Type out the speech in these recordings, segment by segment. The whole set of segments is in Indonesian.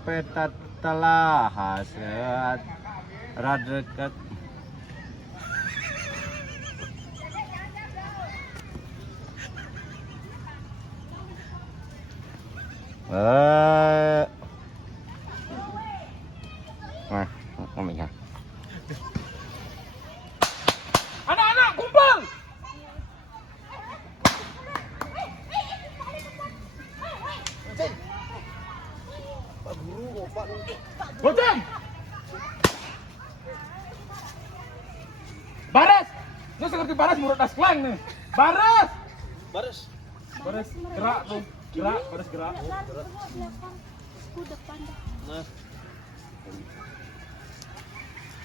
petat telah hasrat radeket. Nah, ngomongnya. Anak-anak kumpul. Boceng. Bares. Ini seperti Bares menurut Daskleng nih. Bares. Bares gerak tuh. Gerak, Bares gerak. Nah.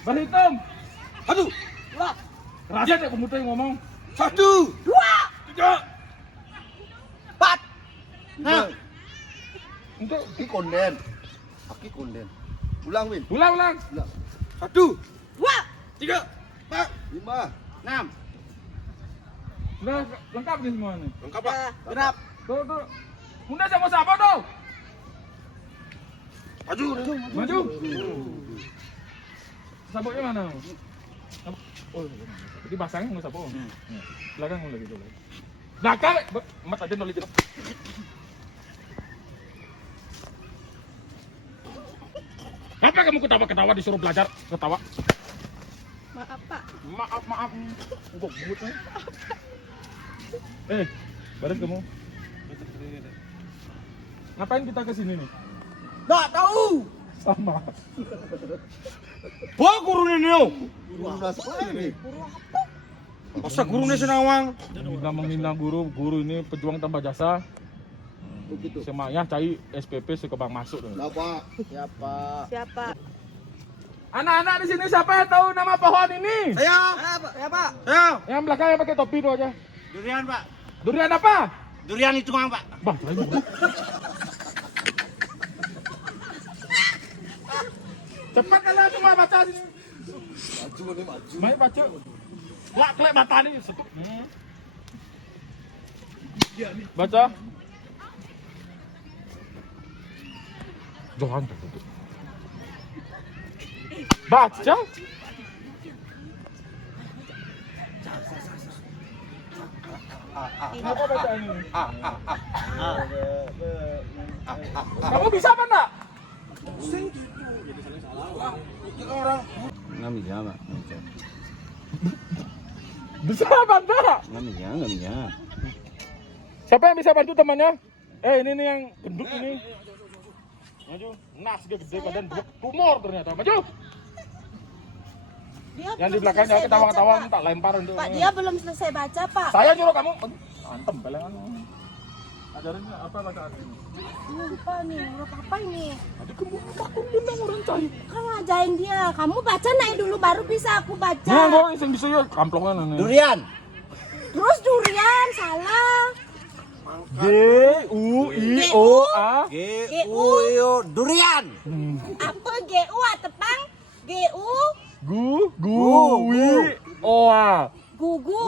Baris hitam. Aduh, lah. Raja deh pemuda yang ngomong. 1, 2, 3, 4. Nah. Untuk Aki konden. Ulang, Win. ulang. 1, 2, 3, 4, 5, 6. Udah lengkap nih semua nih. Lengkap, Pak. Genap. Tuh. Bunda sama siapa tuh? Maju. Sabuknya mana? Oh, jadi pasangnya nggak sabuk. Belakang lagi dulu. Belakang, mat aja nolih gitu. Apa kamu ketawa-ketawa disuruh belajar ketawa? Maaf, Pak. Maaf. Gua buat nih. Baris kamu. Ngapain kita ke sini nih? Nggak tahu. Sama. Bawa guru ini yo. Guru sekolah ini. Masa guru ini senawang? Kita menghina guru ini pejuang tanpa jasa. Begitu. Semuanya cari SPP sekebang masuk. Siapa? Siapa? Anak-anak di sini siapa yang tahu nama pohon ini? Saya. Pak. Saya. Yang belakang yang pakai topi itu aja. Durian, Pak. Durian apa? Durian itu mah, Pak. Bah, lagi. Cepat kalian semua baca sini. Maju. Mari baca. Wah, kelek mata nih. Baca. Jangan tutup. Baca. Apa baca ini? Kamu bisa apa enggak? Nggak bisa, Pak. Bisa apa enggak? Nggak bisa. Siapa yang bisa bantu temannya? Ini nih yang gendut ini. Maju. Nas dia gede badan tumor ternyata. Maju. Dia Yang di belum belakang selesai jangan ketawa-ketawa baca, Pak. tak lempar untuk. Pak, dia belum selesai baca, Pak. Saya nyuruh kamu antem pelengan. Ajarin apa bacaan ini? Lupa nih, huruf apa ini? Tadi kamu takut bintang orang cari. Kan ngajain dia. Kamu baca naik dulu baru bisa aku baca. Nah, kok yang bisa ya kamplongan ini. Durian. Terus durian, salah. G U I O A. Durian. Apa GU tepang? GU Gu wi O A. gugu.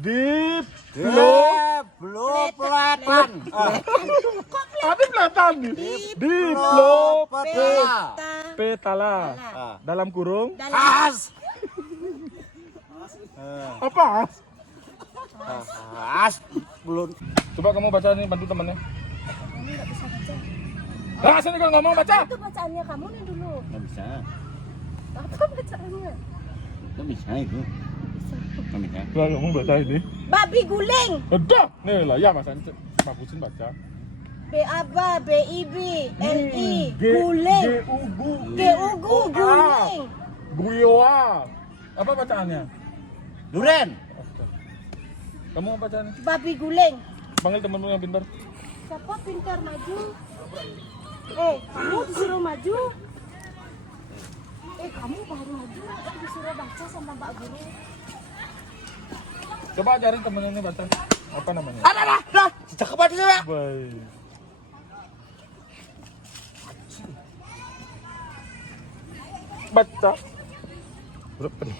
Diploplatan. Tapi pelatan nih. Petala. Dalam kurung. As. Apa? As. Belum. Coba kamu baca nih, bantu temannya. Kamu nggak bisa baca. Nah, sini kalau ngomong baca. Itu bacaannya kamu nih dulu. Nggak bisa. Apa bacaannya? Nggak bisa itu. Nggak bisa. Kalau kamu baca ini. Babi guling. Udah. Nih lah ya Mas Anies. Bagusin baca. BAB, BIB, LI, guling. GUGU, guling. Guyoa. Apa bacaannya? Durian. Kamu baca nih. Babi guling. Panggil temenmu yang pintar. Siapa pintar maju? Kamu disuruh maju. Kamu baru maju. Aku disuruh baca sama Mbak Guru. Coba ajarin temennya ini baca. Apa namanya? Ada. Cakep aja saya. Baik. Baca. Huruf apa nih?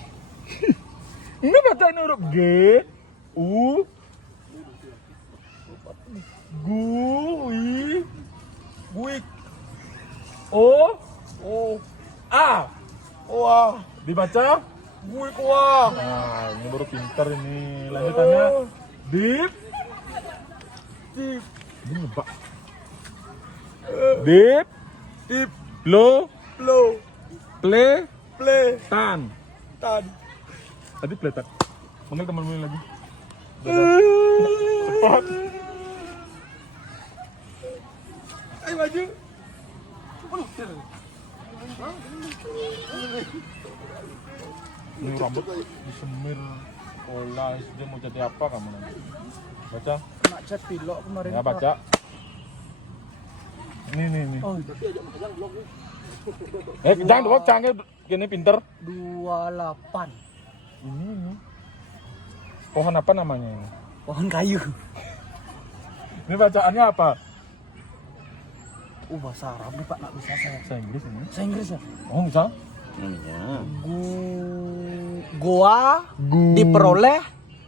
Ini baca ini huruf G U Gu I O Oh. A. Wah. Dibaca? Gue kuah. Nah, ini baru pinter ini. Lanjutannya Dip. Tip. Ini ngebak. Dip. Tip. Lo. Blow. Play. Play. Tan. Tan. Tadi play tan. Panggil temanmu yang lagi. Cepat. Ayo maju. Ini rambut disemir. Olah, dia mau jadi apa kamu nanti? Baca. Nak chat pilok kemarin. Ya baca. Ini. Oh, Jangan doang canggih gini pinter. 28. Ini. Pohon apa namanya ini? Pohon kayu. Ini bacaannya apa? Bahasa Arab nih Pak, nggak bisa saya. Bahasa Inggris ini. Bahasa Inggris ya? Oh, bisa? Namanya. Goa diperoleh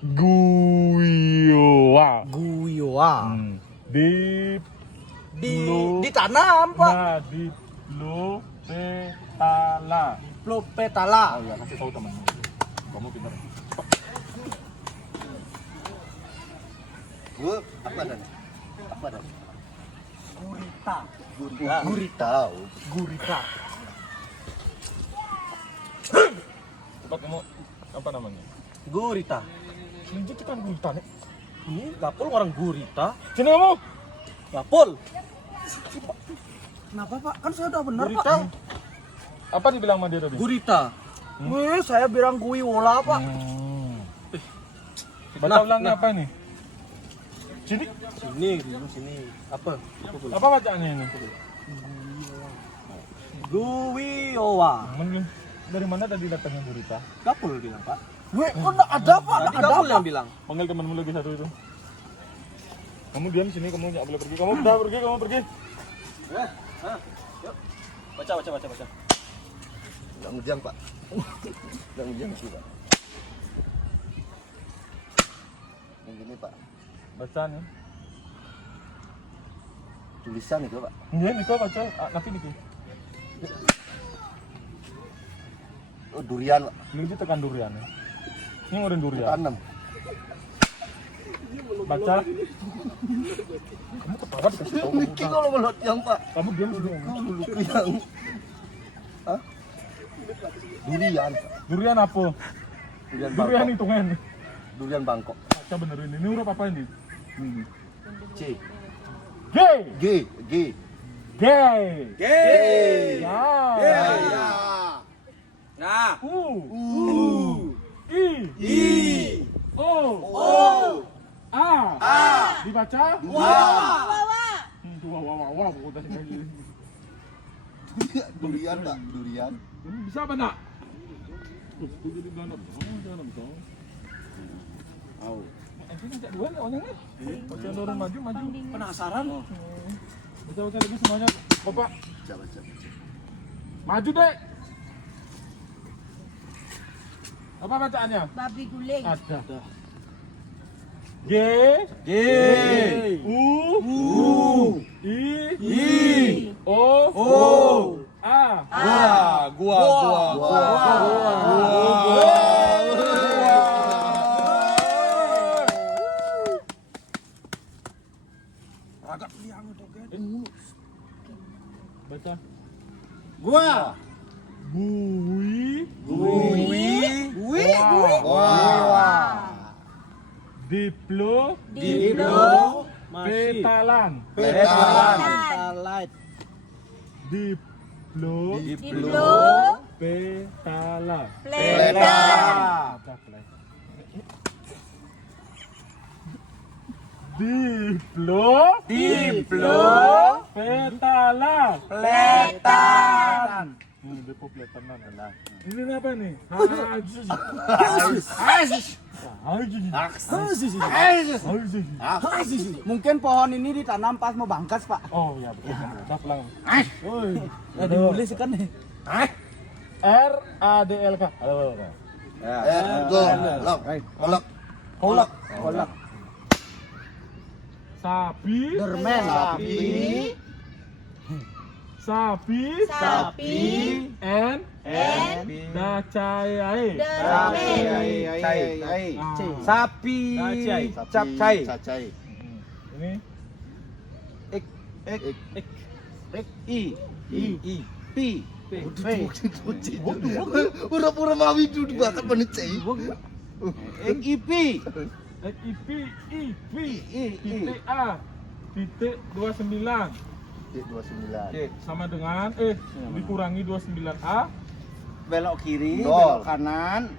Guyoa. guyoa. Di ditanam Pak. Nah, di lo petala. Plopetala. Oh ya, kasih tahu temanmu. Kamu pintar. Gue apa dan? Gurita. Gurita. Cepat kamu apa namanya? Gurita. Ini kita gurita nih. Ini Gapul orang gurita. Sini kamu. Gapul. Kenapa Pak? Kan saya udah benar Gurita. Pak. Apa dibilang sama dia tadi? Gurita. Wih, saya bilang guyola Pak. Baca ulangnya apa ini? Sini. Sini. Apa? Apa bacaannya ini? Guyola. Dari mana tadi datangnya gurita? Gapul bilang Pak. Wih, kok enggak ada Pak? Tadi Gapul yang bilang. Panggil temanmu lagi satu itu. Kamu diam sini, kamu nggak boleh pergi. Kamu udah pergi, kamu pergi. Yuk. Baca. Enggak ngejang Pak. Enggak ngejang sih Pak. Yang gini Pak. Baca nih. Tulisan itu Pak. Iya, nih kau baca. Nanti nih. Oh, durian Pak. Ini tekan durian ya. Ini ngoreng durian. Tanam. Baca. Kamu ketawa dikasih tahu. Ini kalau melot yang Pak. Kamu diam sini. Dulu yang. Hah? Durian. Durian apa? Durian Durian Bangkok. hitungan. Durian Bangkok. Baca bener ini. Ini huruf apa ini? C. G. G. G. Ya. Nah. U. I. O. A. Dibaca? Wawa. Wah. Udah sini. Durian Pak. Durian. Ini bisa apa nak? Tuh jadi banget. Jangan dong. Au. Ini ngajak dua nih orangnya nih. Baca dorong maju. Penasaran? Baca lagi semuanya. Bapak, Baca. maju deh. Apa bacaannya? Babi guling. Ada. G. U. I. O. A. Gua. Agak liang itu kan. Baca. Gua. Gui. Wah. Diplo. Petalan. Petalan. Diplo. Petalan. Pleta. Baca, play. Diplo. Petalan. Depo peletan lah. Ini apa nih? Mungkin pohon ini ditanam pas mau bangkas Pak. Oh ya betul. Kita pulang. Ditulis kan nih. RADLK. Halo. Kolak. Sapi. Dermen. Sapi. Sapi. En. En. Dacai. Dame. Sapi. Capcai. Cacai. Ini. Pi. Pura-pura mawi duduk banget penicai. Ipi. Titik A. Titik 29. Titik 29. Sama dengan dikurangi 29A. Belok kiri, Nol. belok kanan.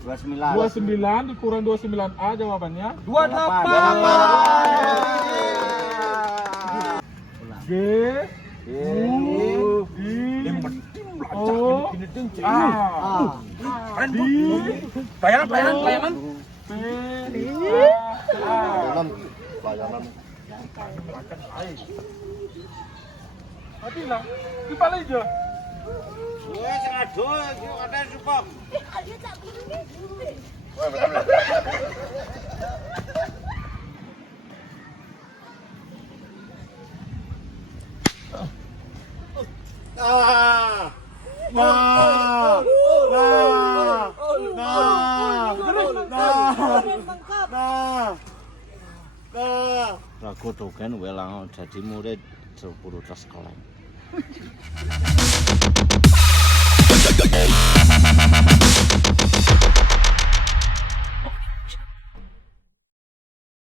29. 29 dikurang 29A jawabannya 28. G U I O A D Pelayanan. P A Pelayanan. Mati lah di palai aja. Gue sengaja ada supok. Ragu dogen welang jadi murid 10 tas sekolah.